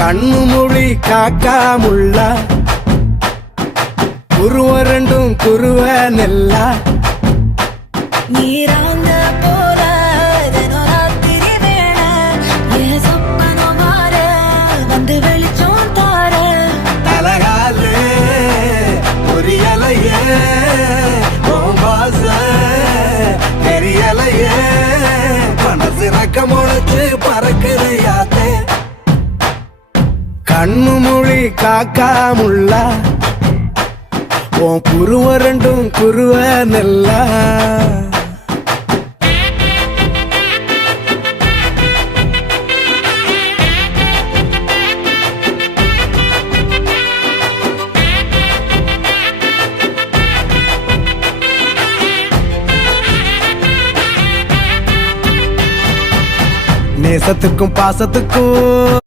கண்ணு மொழி காக்காமுள்ள குருவ ரெண்டும் குருவ நெல்லா நீராங்க போல தினராத்திரி வேண என் சொப்பனம் மாற வந்து வெளிச்சம் தார தலகாலே பொரியலையே ஓம்பாச தெரியலையே மனசு ரக்க முளைச்சு பறக்குறையாத்தே கண்ணு மொழி காக்காமுள்ள உன் குருவ ரெண்டும் குருவ நெல்லா நேசத்துக்கும் பாசத்துக்கும்